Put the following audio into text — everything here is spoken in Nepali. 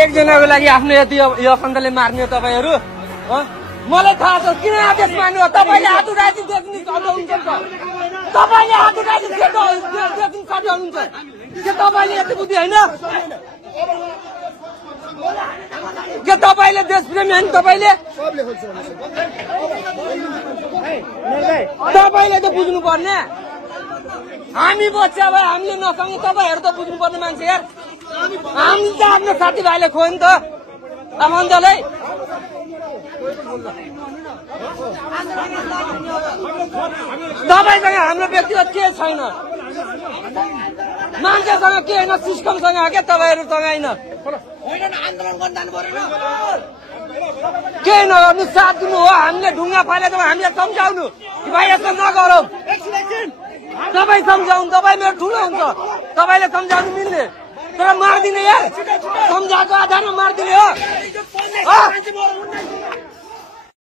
एकजनाको लागि आफ्नो यति यो फन्दले मार्ने तपाईहरु मलाई थाहा छ किन आदेश मान्नु तपाईले हात उठाएपछि देख्नु सक्नुहुन्छ तपाईले हात उठाएपछि देख्नु सक्नुहुन्छ के तपाईले यति बुद्धि हैन के तपाईले देशप्रेमी हैन तपाईले त बुझ्नु पर्ने हामी बच्चा भए हामीले नसँगै तपाईहरु त बुझ्नु पर्ने मान्छे यार हामी त आफ्नो साथीभाइले खोयो नि त आफन्तलाई तपाईसँग हाम्रो व्यक्तिगत के छैन मान्छेसँग के हैन सिस्टमसँग के तपाईहरुसँग हैन के नगर्नु साथ दिनु हो हामीले ढुङ्गा फालेको हामीले सम्झाउनु कि भाइ यस्तो नगरौ तपाईँ सम्झाउनु तपाईँ मेरो ठुलो हुन्छ तपाईले सम्झाउनु मिल्ने तर मार्दिने यार सम्झाएको आधारमा मार्दिने हो